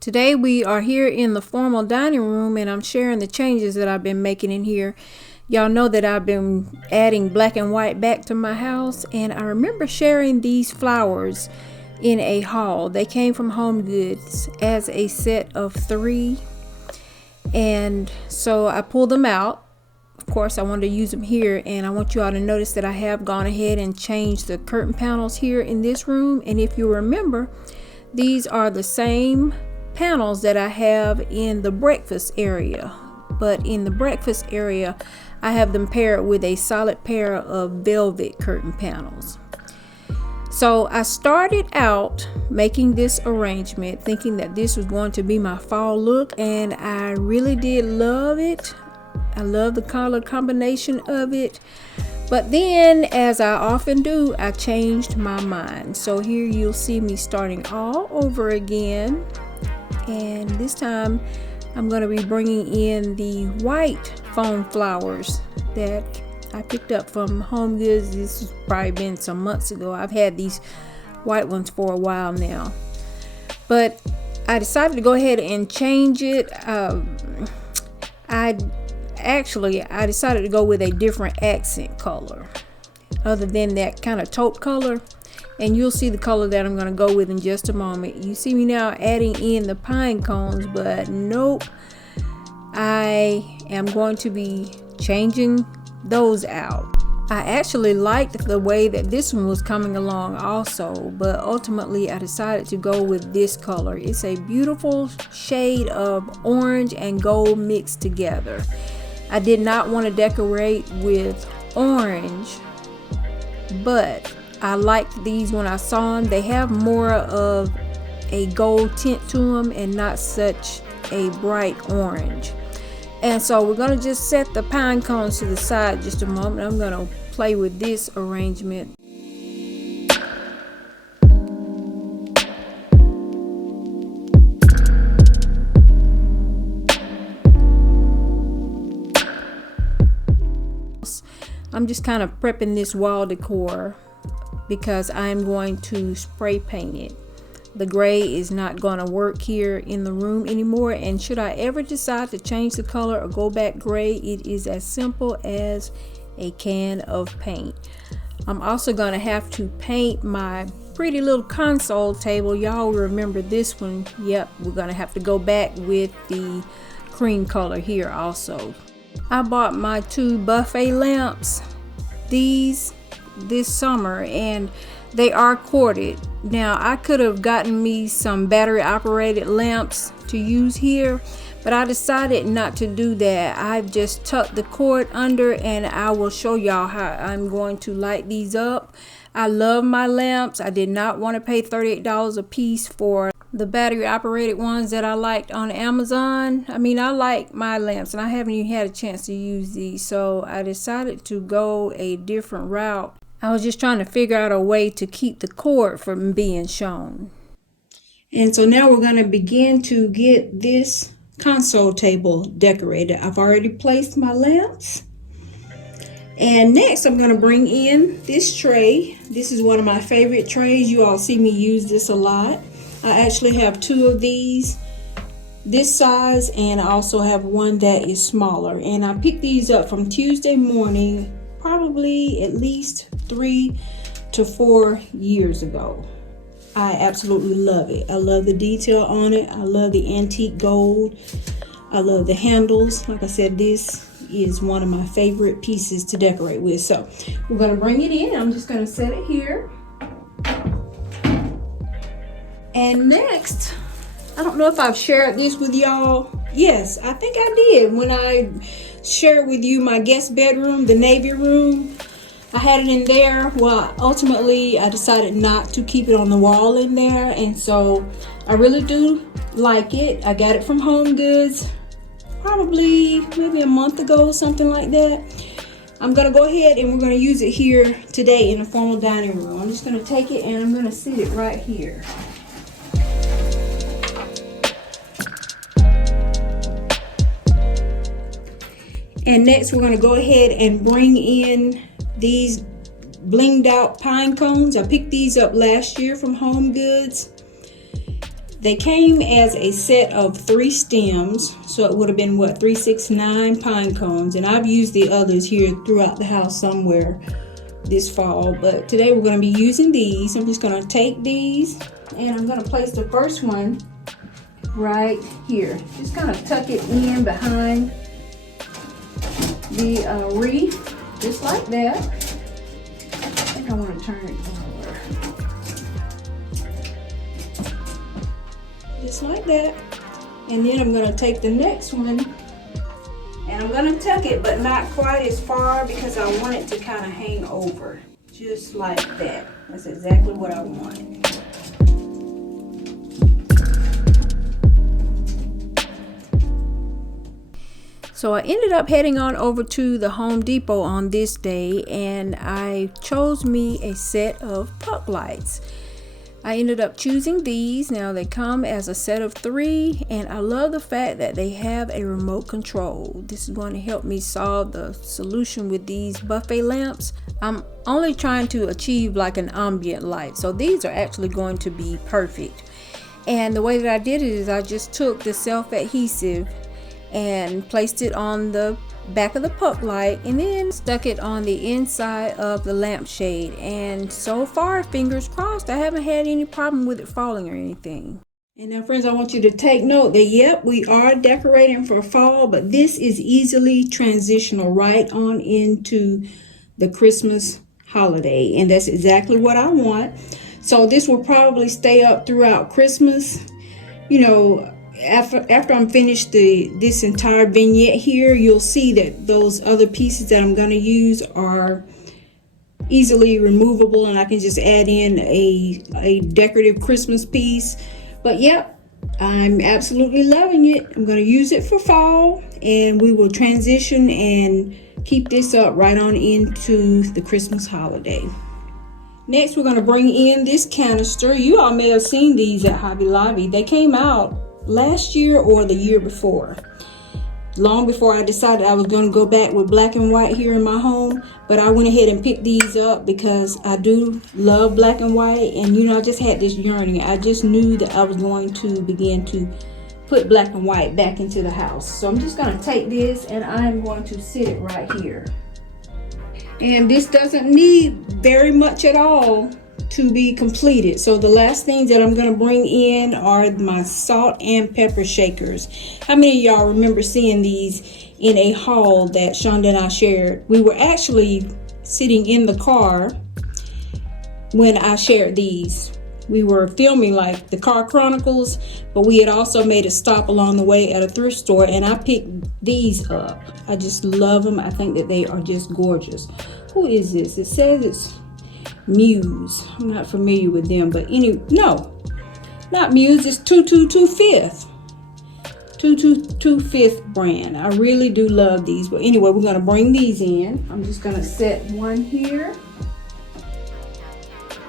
Today we are here in the formal dining room and I'm sharing the changes that I've been making in here. Y'all know that I've been adding black and white back to my house, and I remember sharing these flowers in a haul. They came from Home Goods as a set of 3, and so I pulled them out. Of course, I wanted to use them here, and I want you all to notice that I have gone ahead and changed the curtain panels here in this room. And if you remember, these are the same panels that I have in the breakfast area, but in the breakfast area I have them paired with a solid pair of velvet curtain panels. So I started out making this arrangement thinking that this was going to be my fall look, and I really did love it. I love the color combination of it. But then, as I often do, I changed my mind. So here you'll see me starting all over again. And this time I'm going to be bringing in the white foam flowers that I picked up from Home Goods. This has probably been some months ago. I've had these white ones for a while now. But I decided to go ahead and change it. I decided to go with a different accent color other than that kind of taupe color, and you'll see the color that I'm going to go with in just a moment. You see me now adding in the pine cones, but nope, I am going to be changing those out. I actually liked the way that this one was coming along also, but ultimately I decided to go with this color. It's a beautiful shade of orange and gold mixed together. I did not want to decorate with orange, but I liked these when I saw them. They have more of a gold tint to them and not such a bright orange. And so we're going to just set the pine cones to the side just a moment. I'm going to play with this arrangement. I'm just kind of prepping this wall decor because I'm going to spray paint it. The gray is not going to work here in the room anymore, and should I ever decide to change the color or go back gray, it is as simple as a can of paint. I'm also going to have to paint my pretty little console table. Y'all remember this one? Yep, we're going to have to go back with the cream color here also. I bought my 2 buffet lamps this summer, and they are corded. Now I could have gotten me some battery operated lamps to use here, but I decided not to do that. I've just tucked the cord under, and I will show y'all how I'm going to light these up. I love my lamps. I did not want to pay $38 a piece for the battery operated ones that I liked on Amazon. I mean, I like my lamps and I haven't even had a chance to use these, so I decided to go a different route. I was just trying to figure out a way to keep the cord from being shown. And so now we're going to begin to get this console table decorated. I've already placed my lamps. And next I'm going to bring in this tray. This is one of my favorite trays. You all see me use this a lot. I actually have 2 of these this size, and I also have one that is smaller. And I picked these up from Tuesday morning, probably at least 3 to 4 years ago. I absolutely love it. I love the detail on it. I love the antique gold. I love the handles. Like I said, this is one of my favorite pieces to decorate with. So we're going to bring it in. I'm just going to set it here. And next, I don't know if I've shared this with y'all. Yes, I think I did when I shared with you my guest bedroom, the navy room. I had it in there. Well, ultimately I decided not to keep it on the wall in there, and so I really do like it. I got it from Home Goods probably maybe a month ago, something like that. I'm gonna go ahead and we're gonna use it here today in the formal dining room. I'm just gonna take it and I'm gonna sit it right here. And next we're going to go ahead and bring in these blinged out pine cones. I picked these up last year from Home Goods. They came as a set of 3 stems, so it would have been what, 3, 6, 9 pine cones, and I've used the others here throughout the house somewhere this fall, but today we're going to be using these. I'm just going to take these and I'm going to place the first one right here. Just kind of tuck it in behind the wreath, just like that. I think I want to turn it over. Just like that. And then I'm going to take the next one and I'm going to tuck it, but not quite as far because I want it to kind of hang over. Just like that. That's exactly what I want. So I ended up heading on over to the Home Depot on this day, and I chose me a set of puck lights. I ended up choosing these. Now they come as a set of 3, and I love the fact that they have a remote control. This is going to help me solve the solution with these buffet lamps. I'm only trying to achieve like an ambient light, so these are actually going to be perfect. And the way that I did it is I just took the self-adhesive and placed it on the back of the puck light and then stuck it on the inside of the lampshade, and so far, fingers crossed, I haven't had any problem with it falling or anything. And now friends, I want you to take note that yep, we are decorating for fall, but this is easily transitional right on into the Christmas holiday, and that's exactly what I want. So this will probably stay up throughout Christmas. You know, after I'm finished this entire vignette here, you'll see that those other pieces that I'm going to use are easily removable, and I can just add in a decorative Christmas piece. But yep, I'm absolutely loving it. I'm going to use it for fall, and we will transition and keep this up right on into the Christmas holiday. Next, we're going to bring in this canister. You all may have seen these at Hobby Lobby. They came out last year or the year before, long before I decided I was going to go back with black and white here in my home. But I went ahead and picked these up because I do love black and white, and you know, I just had this yearning. I just knew that I was going to begin to put black and white back into the house. So I'm just going to take this and I'm going to sit it right here. And this doesn't need very much at all to be completed. So the last things that I'm going to bring in are my salt and pepper shakers. How many of y'all remember seeing these in a haul that Shonda and I shared? We were actually sitting in the car when I shared these. We were filming like the Car Chronicles, but we had also made a stop along the way at a thrift store, and I picked these up. I just love them. I think that they are just gorgeous. Who is this? It says it's Muse. I'm not familiar with them, but no, not Muse. It's 222 Fifth brand. I really do love these. But anyway, we're gonna bring these in. I'm just gonna set one here,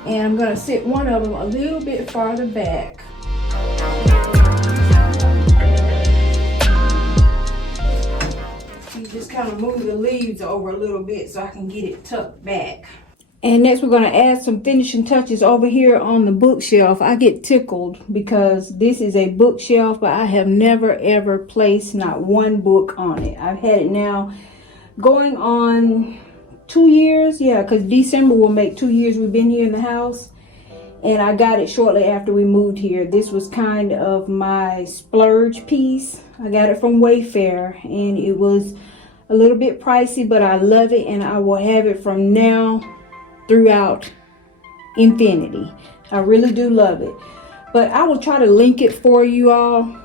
and I'm gonna sit one of them a little bit farther back. You just kind of move the leaves over a little bit so I can get it tucked back. And next we're going to add some finishing touches over here on the bookshelf. I get tickled because this is a bookshelf, but I have never ever placed not one book on it. I've had it now going on 2 years. Yeah, because December will make 2 years we've been here in the house. And I got it shortly after we moved here. This was kind of my splurge piece. I got it from Wayfair, and it was a little bit pricey, but I love it, and I will have it from now throughout infinity. I really do love it. But I will try to link it for you all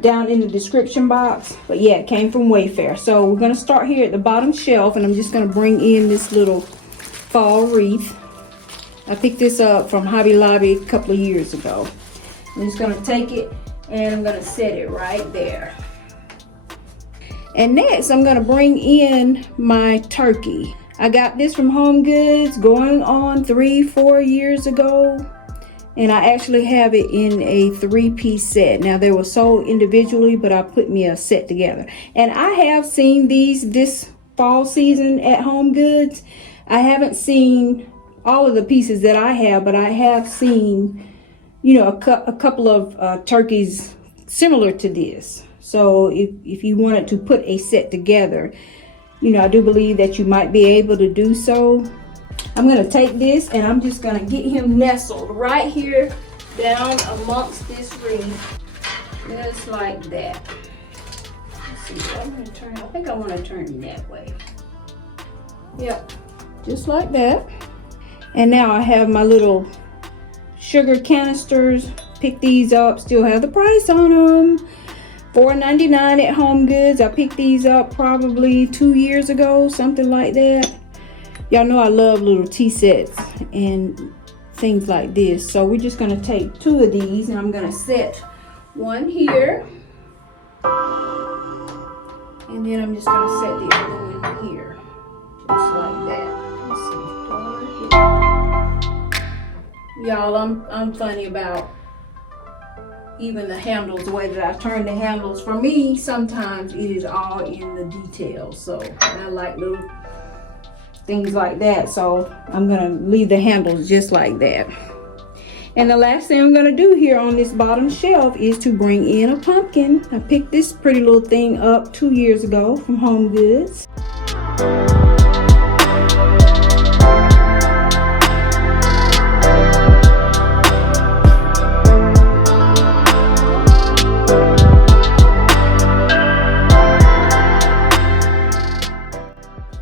down in the description box. But yeah, it came from Wayfair. So we're going to start here at the bottom shelf, and I'm just going to bring in this little fall wreath. I picked this up from Hobby Lobby a couple of years ago. I'm just going to take it and I'm going to set it right there. And next I'm going to bring in my turkey. I got this from Home Goods going on 3-4 years ago, and I actually have it in a 3-piece set. Now they were sold individually, but I put me a set together. And I have seen these this fall season at Home Goods. I haven't seen all of the pieces that I have, but I have seen a couple of turkeys similar to this. So if you wanted to put a set together, I do believe that you might be able to do so. I'm going to take this and I'm just going to get him nestled right here down amongst this wreath, just like that. Let's see, I'm going to turn, I think I want to turn him that way. Yep, just like that. And now I have my little sugar canisters. Pick these up, still have the price on them. $4.99 at Home Goods. I picked these up probably 2 years ago, something like that. Y'all know I love little tea sets and things like this. So we're just gonna take 2 of these and I'm gonna set one here. And then I'm just gonna set the other one here. Just like that. Let's see. Y'all, I'm funny about even the handles, the way that I turn the handles. For me, sometimes it is all in the details. So I like little things like that. So I'm gonna leave the handles just like that. And the last thing I'm gonna do here on this bottom shelf is to bring in a pumpkin. I picked this pretty little thing up 2 years ago from Home Goods.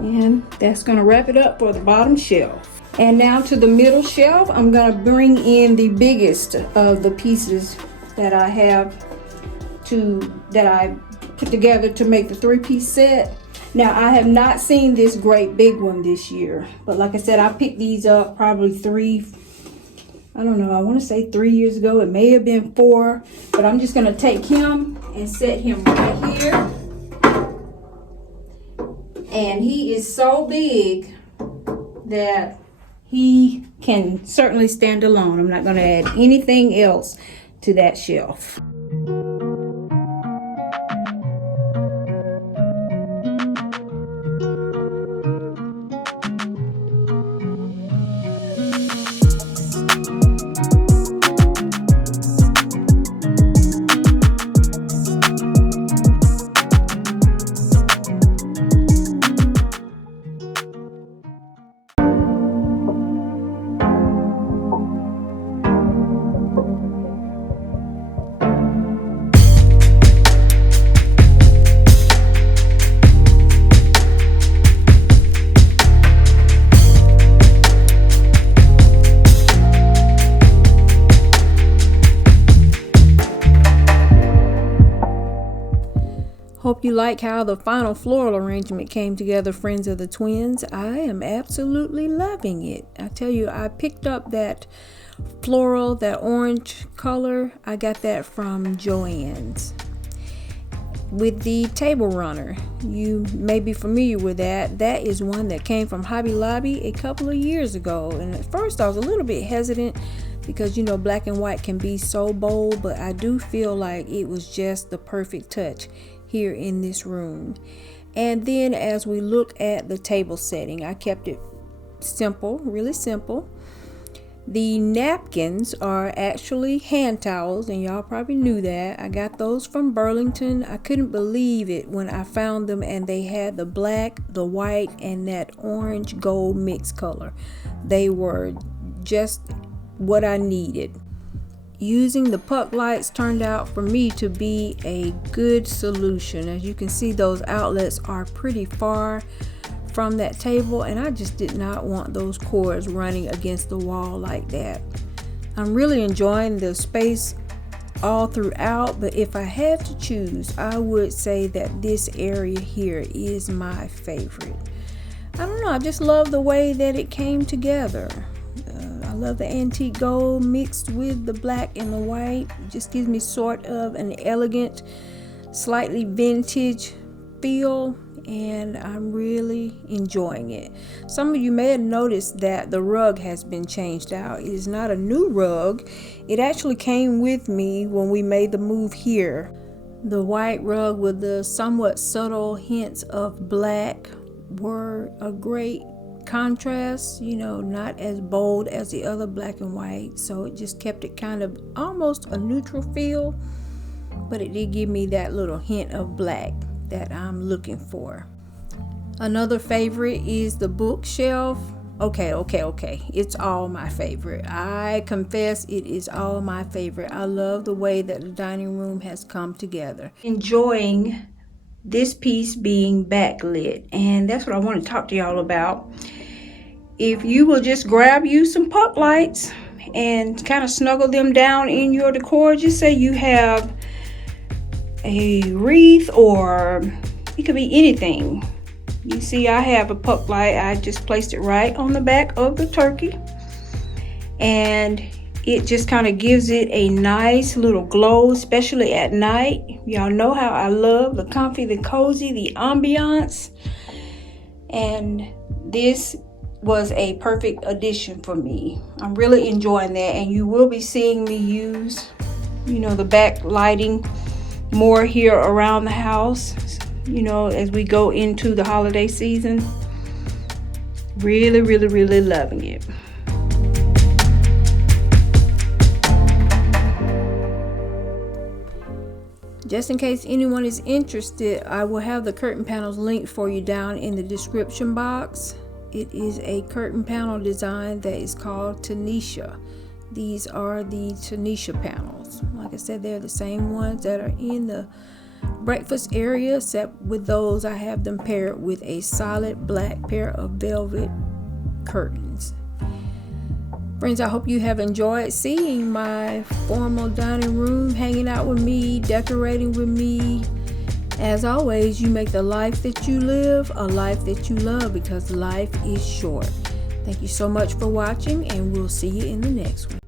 And that's gonna wrap it up for the bottom shelf. And now to the middle shelf, I'm gonna bring in the biggest of the pieces that I put together to make the 3-piece set. Now I have not seen this great big one this year, but like I said, I picked these up probably I want to say 3 years ago. It may have been 4, but I'm just gonna take him and set him right here. And he is so big that he can certainly stand alone. I'm not going to add anything else to that shelf. Hope you like how the final floral arrangement came together, friends of the twins. I am absolutely loving it. I tell you, I picked up that floral, that orange color. I got that from Joann's. With the table runner, you may be familiar with that. That is one that came from Hobby Lobby a couple of years ago. And at first I was a little bit hesitant because black and white can be so bold, but I do feel like it was just the perfect touch here in this room. And then as we look at the table setting, I kept it simple, really simple. The napkins are actually hand towels, and y'all probably knew that. I got those from Burlington. I couldn't believe it when I found them, and they had the black, the white, and that orange gold mix color. They were just what I needed. Using the puck lights turned out for me to be a good solution. As you can see, those outlets are pretty far from that table, and I just did not want those cords running against the wall like that. I'm really enjoying the space all throughout, but if I had to choose, I would say that this area here is my favorite. I don't know, I just love the way that it came together. I love the antique gold mixed with the black and the white. It just gives me sort of an elegant, slightly vintage feel, and I'm really enjoying it. Some of you may have noticed that the rug has been changed out. It is not a new rug. It actually came with me when we made the move here. The white rug with the somewhat subtle hints of black were a great contrast, not as bold as the other black and white. So it just kept it kind of almost a neutral feel, but it did give me that little hint of black that I'm looking for. Another favorite is the bookshelf. Okay. It's all my favorite. I confess it is all my favorite. I love the way that the dining room has come together. Enjoying this piece being backlit, and that's what I want to talk to y'all about. If you will just grab you some puck lights and kind of snuggle them down in your decor, just say you have a wreath or it could be anything. You see, I have a puck light. I just placed it right on the back of the turkey, and it just kind of gives it a nice little glow, especially at night. Y'all know how I love the comfy, the cozy, the ambiance, and this was a perfect addition for me. I'm really enjoying that, and you will be seeing me use, the back lighting more here around the house, as we go into the holiday season. Really, really, really loving it. Just in case anyone is interested, I will have the curtain panels linked for you down in the description box. It is a curtain panel design that is called Tanisha. These are the Tanisha panels. Like I said, they're the same ones that are in the breakfast area, except with those I have them paired with a solid black pair of velvet curtains. Friends, I hope you have enjoyed seeing my formal dining room, hanging out with me, decorating with me. As always, you make the life that you live a life that you love, because life is short. Thank you so much for watching, and we'll see you in the next one.